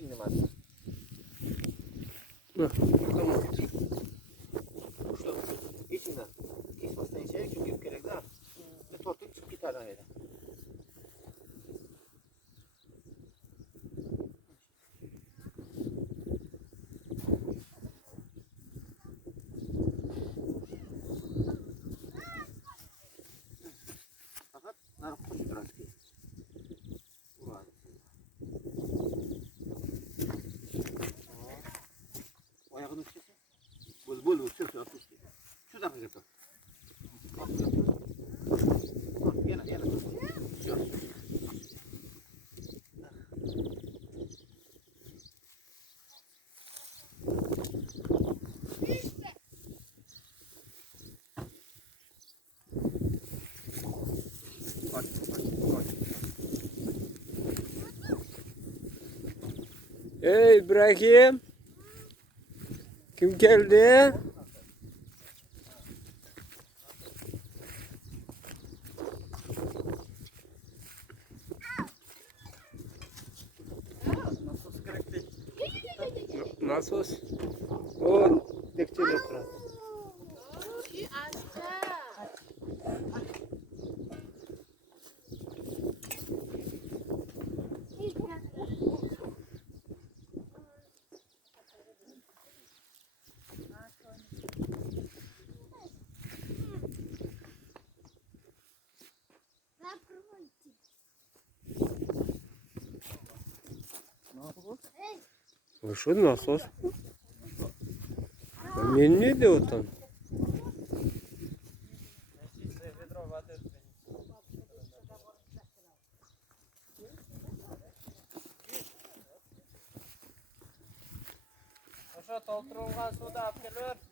içinde madde. Uçtu. İçinden. İçmesinden içeri çünkü yok gerek daha. Ve tortuk çık gitar öyle. Fakat nar kuş biraz ki. Ayağını uçursa. Bul uçursa atıştı. Şu tarafa getir. Yana. Şu. Hey İbrahim. Kim geldi? Nasıl gerekli? Nasıl? O Dekçeli oturan. Що насос? Він не йде там. Що, толтруга сюди, вперед.